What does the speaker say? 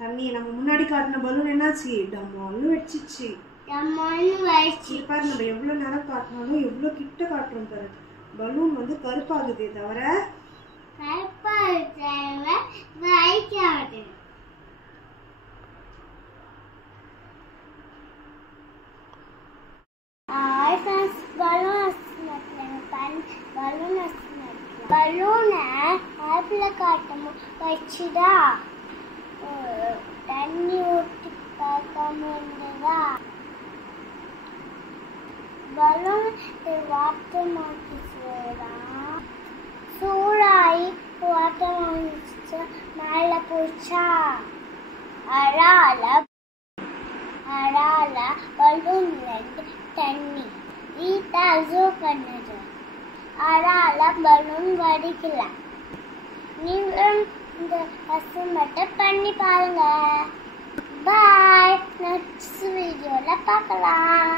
தண்ணி நம்ம முன்னாடி காட்டின பலூன் என்னாச்சு? டம்மாலும் வெடிச்சிச்சு. பாரு, நம்ம எவ்வளவு நேரம் காட்டினாலும் எவ்வளவு கிட்ட காட்டுறோம் பாரு. பலூன் வந்து கருப்பாகுதே தவிர தண்ணி ஊற்றி பார்க்காம இருந்ததா பலூன் வாட்டமாக்கி சூடாகி வாட்டமாச்சு மேலே போச்சா அழால பலூன்ல தண்ணி ஈட்டா அப்சர்வ் பண்ணது. அழால பலூன் வடிக்கல. நீங்களும் இந்த அசைன்மெண்ட்டை பண்ணி பாருங்க. பாய், நெக்ஸ்ட் வீடியோல பார்க்கலாம்.